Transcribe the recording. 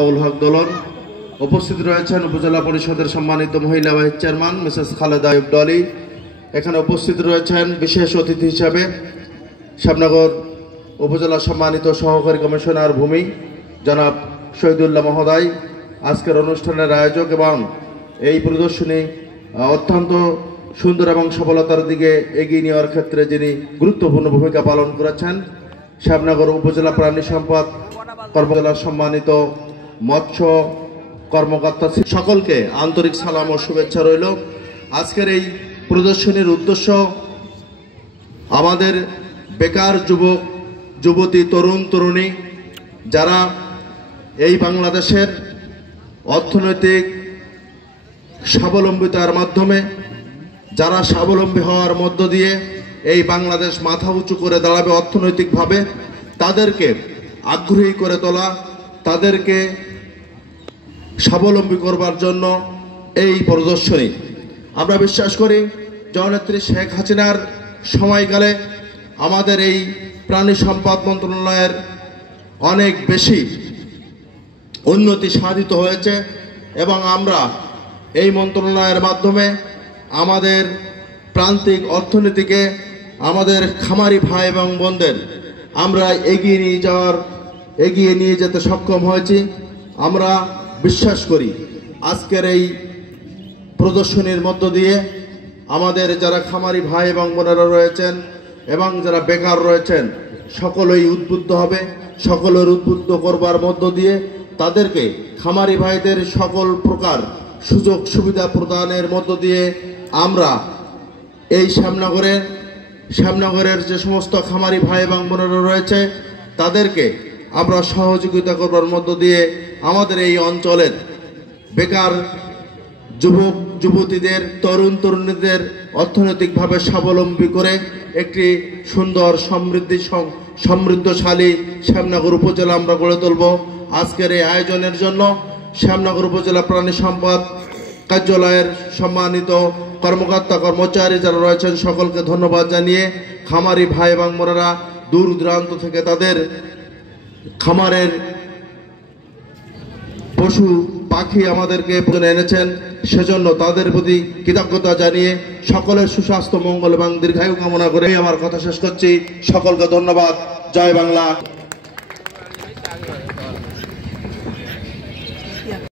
হক দলন উপস্থিত রয়েছেন উপজেলা পরিষদের সম্মানিত মহিলা vice chairman Mrs Khaleda Ayub Dolly. এখানে উপস্থিত রয়েছেন বিশেষ অতিথি হিসাবে শ্যামনগর উপজেলা সম্মানিত সহকারী কমিশনার ভূমি জনাব শহীদুল্লাহ মহোদয়। আজকের অনুষ্ঠানের আয়োজক এবং এই প্রদর্শনী অত্যন্ত সুন্দর এবং সফলতার দিকে এগিয়ে নেওয়ার ক্ষেত্রে যিনি গুরুত্বপূর্ণ ভূমিকা পালন করেছেন শ্যামনগর উপজেলা প্রাণী সম্পদ কর্মশালার সম্মানিত মৎস্য কর্মকর্তা সকলকে আন্তরিক সালাম ও শুভেচ্ছা রইল। আজকের এই প্রদর্শনীর উদ্দেশ্য আমাদের বেকার যুবক যুবতী তরুণ তরুণী যারা এই বাংলাদেশের অর্থনৈতিক স্বাবলম্বিতার মাধ্যমে যারা স্বাবলম্বী হওয়ার মধ্য দিয়ে এই বাংলাদেশ মাথা উঁচু করে দাঁড়াবে অর্থনৈতিকভাবে, তাদেরকে আগ্রহী করে তোলা, তাদেরকে স্বাবলম্বী করবার জন্য এই প্রদর্শনী। আমরা বিশ্বাস করি জননেত্রী শেখ হাসিনার সময়কালে আমাদের এই প্রাণী সম্পদ মন্ত্রণালয়ের অনেক বেশি উন্নতি সাধিত হয়েছে এবং আমরা এই মন্ত্রণালয়ের মাধ্যমে আমাদের প্রান্তিক অর্থনীতিকে আমাদের খামারি ভাই এবং বোনদের আমরা এগিয়ে নিয়ে যেতে সক্ষম হয়েছি। আমরা বিশ্বাস করি আজকের এই প্রদর্শনীর মধ্য দিয়ে আমাদের যারা খামারি ভাই এবং বোনেরা রয়েছেন এবং যারা বেকার রয়েছেন সকলেই উদ্বুদ্ধ হবে। সকলের উদ্বুদ্ধ করবার মধ্য দিয়ে তাদেরকে খামারি ভাইদের সকল প্রকার সুযোগ সুবিধা প্রদানের মধ্য দিয়ে আমরা এই শ্যামনগরের যে সমস্ত খামারি ভাই এবং বোনেরা রয়েছে তাদেরকে আমরা সহযোগিতা করবার মধ্য দিয়ে আমাদের এই অঞ্চলের বেকার যুবক যুবতীদের তরুণ তরুণীদের অর্থনৈতিকভাবে স্বাবলম্বী করে একটি সুন্দর সমৃদ্ধশালী শ্যামনগর উপজেলা আমরা গড়ে তুলব। আজকের এই আয়োজনের জন্য শ্যামনগর উপজেলা প্রাণী সম্পদ কার্যালয়ের সম্মানিত কর্মকর্তা কর্মচারী যারা রয়েছেন সকলকে ধন্যবাদ জানিয়ে খামারি ভাই এবং বোনেরা দূর দূরান্ত থেকে তাদের খামারের পশু পাখি আমাদেরকে এনেছেন, সেজন্য তাদের প্রতি কৃতজ্ঞতা জানিয়ে সকলের সুস্বাস্থ্য মঙ্গল এবং দীর্ঘায়ু কামনা করে আমার কথা শেষ করছি। সকলকে ধন্যবাদ। জয় বাংলা।